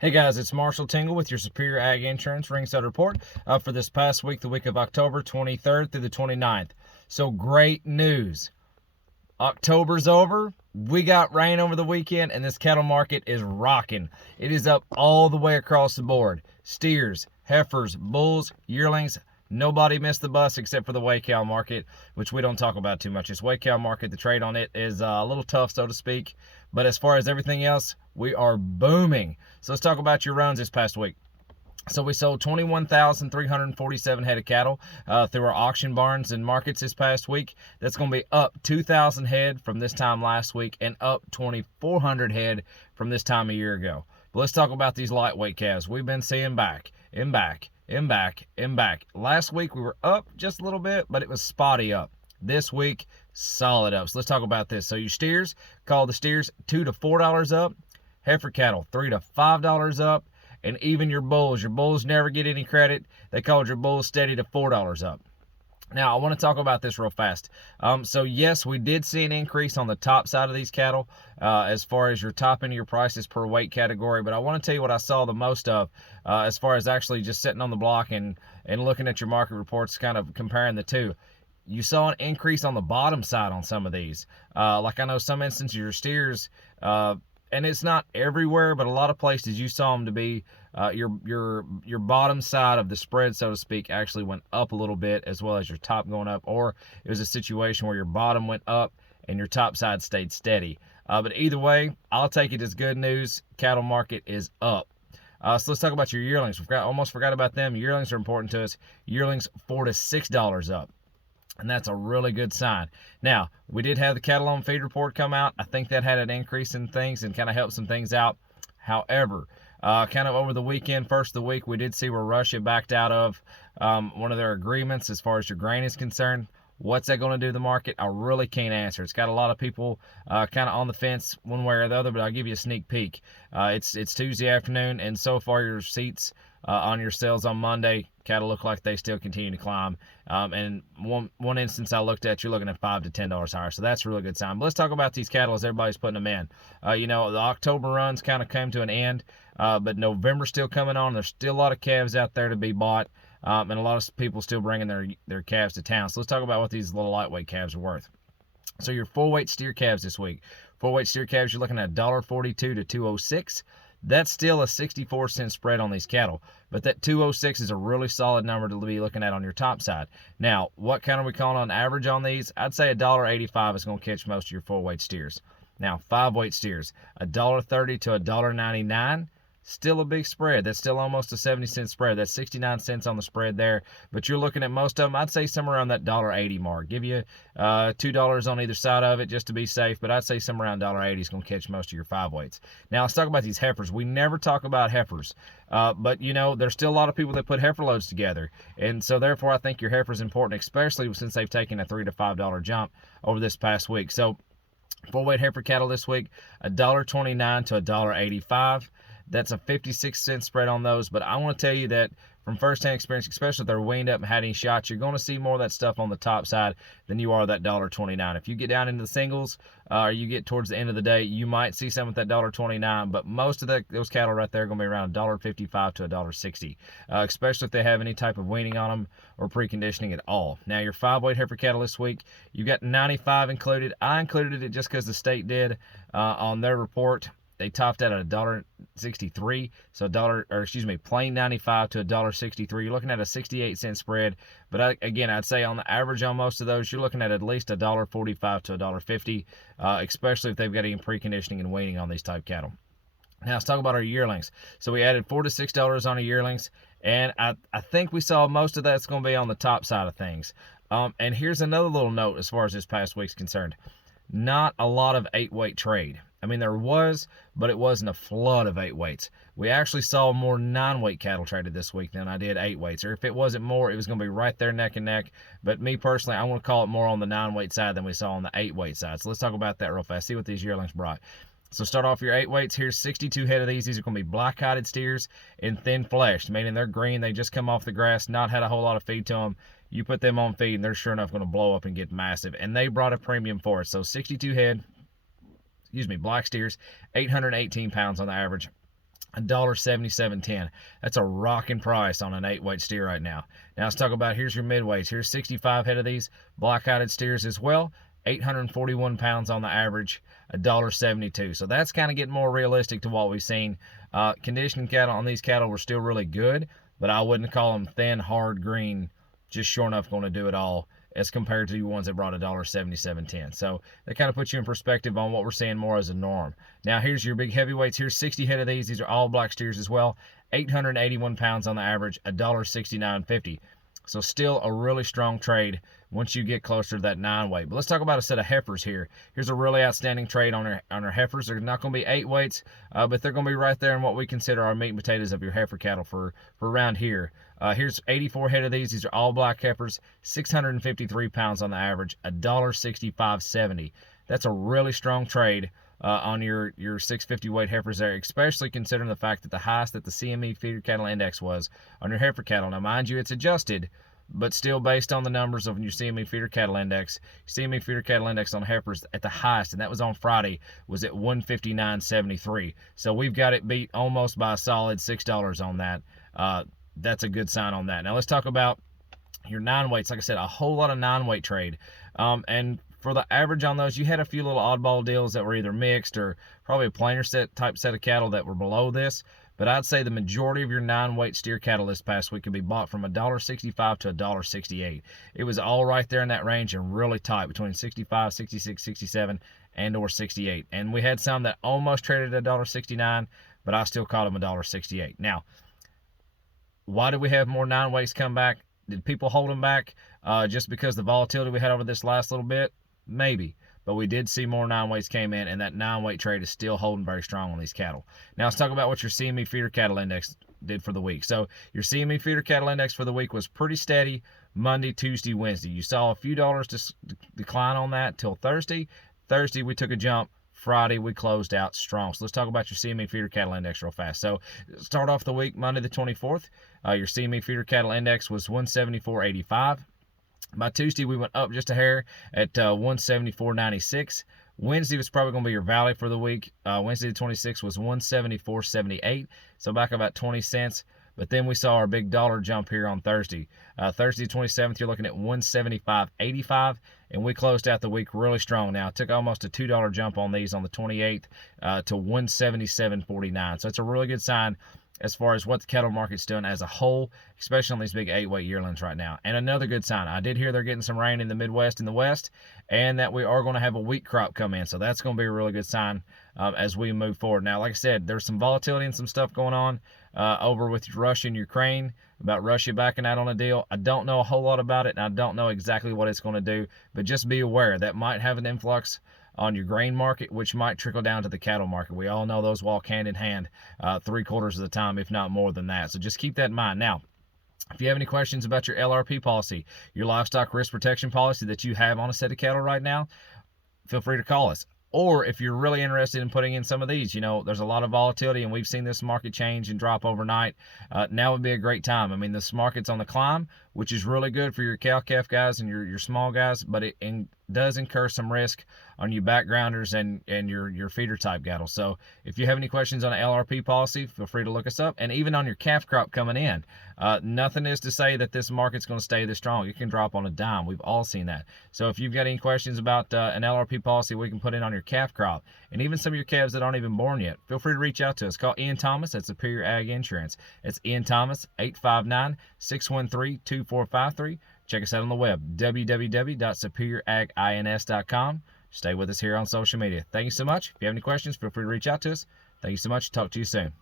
Hey guys, it's Marshall Tingle with your Superior Ag Insurance Ringside Report for this past week, the week of October 23rd through the 29th. So great news. October's over. We got rain over the weekend and this cattle market is rocking. It is up all the way across the board. Steers, heifers, bulls, yearlings. Nobody missed the bus except for the weigh cow market, which we don't talk about too much. This weigh cow market, the trade on it is a little tough, so to speak. But as far as everything else, we are booming. So let's talk about your runs this past week. So we sold 21,347 head of cattle through our auction barns and markets this past week. That's going to be up 2,000 head from this time last week and up 2,400 head from this time a year ago. But let's talk about these lightweight calves. We've been seeing back. Last week we were up just a little bit, but it was spotty up. This week, solid up. So let's talk about this. So your steers, call the steers $2 to $4 up. Heifer cattle, $3 to $5 up. And even your bulls never get any credit. They called your bulls steady to $4 up. Now, I want to talk about this real fast. So, yes, we did see an increase on the top side of these cattle as far as your top end of your prices per weight category. But I want to tell you what I saw the most of as far as actually just sitting on the block and looking at your market reports, kind of comparing the two. You saw an increase on the bottom side on some of these. Like I know some instances your steers, and it's not everywhere, but a lot of places you saw them to be your bottom side of the spread, so to speak, actually went up a little bit, as well as your top going up, or it was a situation where your bottom went up and your top side stayed steady. But either way, I'll take it as good news. Cattle market is up. So let's talk about your yearlings. Almost forgot about them. Yearlings are important to us. Yearlings $4 to $6 up. And that's a really good sign. Now, we did have the cattle on feed report come out. I think that had an increase in things and kind of helped some things out. However, kind of over the weekend, first of the week, we did see where Russia backed out of one of their agreements as far as your grain is concerned. What's that going to do to the market? I really can't answer. It's got a lot of people kind of on the fence one way or the other, but I'll give you a sneak peek. It's Tuesday afternoon, and so far your receipts on your sales on Monday, cattle look like they still continue to climb. And one instance I looked at, you're looking at $5 to $10 higher. So that's a really good sign. But let's talk about these cattle as everybody's putting them in. The October runs kind of came to an end, but November's still coming on. There's still a lot of calves out there to be bought, and a lot of people still bringing their calves to town. So let's talk about what these little lightweight calves are worth. So your full-weight steer calves this week. Full-weight steer calves, you're looking at $1.42 to $2.06. That's still a 64-cent spread on these cattle, but that 206 is a really solid number to be looking at on your top side. Now, what kind are we calling on average on these? I'd say $1.85 is going to catch most of your full-weight steers. Now, 5-weight steers, $1.30 to $1.99. Still a big spread. That's still almost a 70-cent spread. That's 69 cents on the spread there. But you're looking at most of them, I'd say somewhere around that $1.80 mark. Give you $2 on either side of it just to be safe, but I'd say somewhere around $1.80 is going to catch most of your 5-weights. Now, let's talk about these heifers. We never talk about heifers, but, there's still a lot of people that put heifer loads together. And so, therefore, I think your heifer is important, especially since they've taken a $3 to $5 jump over this past week. So, full-weight heifer cattle this week, $1.29 to $1.85. That's a 56-cent spread on those, but I want to tell you that from first-hand experience, especially if they're weaned up and had any shots, you're going to see more of that stuff on the top side than you are that $1.29. If you get down into the singles or you get towards the end of the day, you might see some at that $1.29, but most of those cattle right there are going to be around $1.55 to $1.60, especially if they have any type of weaning on them or preconditioning at all. Now, your 5-weight heifer cattle this week, you got 95 included. I included it just because the state did on their report. They topped out at $1.63, so plain 95 to $1.63. You're looking at a 68-cent spread, but I'd say on the average on most of those, you're looking at least $1.45 to $1.50, especially if they've got any preconditioning and weaning on these type cattle. Now let's talk about our yearlings. So we added $4 to $6 on our yearlings, and I think we saw most of that's going to be on the top side of things. And here's another little note as far as this past week's concerned. Not a lot of 8-weight trade. I mean, there was, but it wasn't a flood of 8-weights. We actually saw more 9-weight cattle traded this week than I did 8-weights. Or if it wasn't more, it was going to be right there neck and neck. But me personally, I want to call it more on the 9-weight side than we saw on the 8-weight side. So let's talk about that real fast. See what these yearlings brought. So start off your 8-weights. Here's 62 head of these. These are going to be black-hided steers and thin-fleshed, meaning they're green. They just come off the grass, not had a whole lot of feed to them. You put them on feed, and they're sure enough going to blow up and get massive. And they brought a premium for it. So 62 head, black steers, 818 pounds on the average. $1.7710. That's a rocking price on an 8-weight steer right now. Now let's talk about, here's your midweights. Here's 65 head of these black-eyed steers as well. 841 pounds on the average, $1.72. So that's kind of getting more realistic to what we've seen. Conditioning cattle on these cattle were still really good, but I wouldn't call them thin, hard, green, just sure enough going to do it all as compared to the ones that brought $1.7710. So that kind of puts you in perspective on what we're seeing more as a norm. Now here's your big heavyweights. Here's 60 head of these. These are all black steers as well. 881 pounds on the average, $1.6950. So still a really strong trade once you get closer to that 9-weight. But let's talk about a set of heifers here. Here's a really outstanding trade on our heifers. They're not going to be 8 weights, but they're going to be right there in what we consider our meat and potatoes of your heifer cattle for around here. Here's 84 head of these. These are all black heifers, 653 pounds on the average, $1.6570. That's a really strong trade on your 650 weight heifers there, especially considering the fact that the highest that the CME feeder cattle index was on your heifer cattle. Now, mind you, it's adjusted, but still based on the numbers of your CME feeder cattle index. CME feeder cattle index on heifers at the highest, and that was on Friday, was at 159.73. So we've got it beat almost by a solid $6 on that. That's a good sign on that. Now let's talk about your 9-weights. Like I said, a whole lot of 9-weight trade. And for the average on those, you had a few little oddball deals that were either mixed or probably a plainer type set of cattle that were below this. But I'd say the majority of your 9-weight steer cattle this past week could be bought from $1.65 to $1.68. It was all right there in that range and really tight between 65, 66, 67, and or 68. And we had some that almost traded at $1.69, but I still caught them $1.68. Now, why did we have more 9-weights come back? Did people hold them back just because the volatility we had over this last little bit? Maybe. But we did see more 9-weights came in, and that 9-weight trade is still holding very strong on these cattle. Now let's talk about what your CME feeder cattle index did for the week. So your CME feeder cattle index for the week was pretty steady Monday, Tuesday, Wednesday. You saw a few dollars decline on that till Thursday. Thursday we took a jump. Friday we closed out strong. So let's talk about your CME feeder cattle index real fast. So start off the week Monday the 24th. Your CME feeder cattle index was 174.85. By Tuesday we went up just a hair at 174.96. Wednesday was probably going to be your valley for the week. Wednesday the 26th was 174.78, so back about 20 cents. But then we saw our big dollar jump here on Thursday. Thursday 27th, you're looking at 175.85, and we closed out the week really strong. Now, it took almost a $2 jump on these on the 28th to 177.49. So it's a really good sign as far as what the cattle market's doing as a whole, especially on these big 8-weight yearlings right now. And another good sign, I did hear they're getting some rain in the Midwest and the West, and that we are going to have a wheat crop come in. So that's going to be a really good sign as we move forward. Now, like I said, there's some volatility and some stuff going on over with Russia and Ukraine, about Russia backing out on a deal. I don't know a whole lot about it, and I don't know exactly what it's going to do, but just be aware that might have an influx on your grain market, which might trickle down to the cattle market. We all know those walk hand in hand 3/4 of the time, if not more than that. So just keep that in mind. Now, if you have any questions about your LRP policy, your livestock risk protection policy that you have on a set of cattle right now, feel free to call us. Or if you're really interested in putting in some of these, you know, there's a lot of volatility and we've seen this market change and drop overnight. Now would be a great time. I mean, this market's on the climb, which is really good for your cow-calf guys and your small guys, but it does incur some risk on you backgrounders and your feeder type cattle. So if you have any questions on an LRP policy, feel free to look us up. And even on your calf crop coming in, nothing is to say that this market's going to stay this strong. It can drop on a dime. We've all seen that. So if you've got any questions about an LRP policy we can put in on your calf crop, and even some of your calves that aren't even born yet, feel free to reach out to us. Call Ian Thomas at Superior Ag Insurance. It's Ian Thomas, 859-613-2453. Check us out on the web, www.superioragins.com. Stay with us here on social media. Thank you so much. If you have any questions, feel free to reach out to us. Thank you so much. Talk to you soon.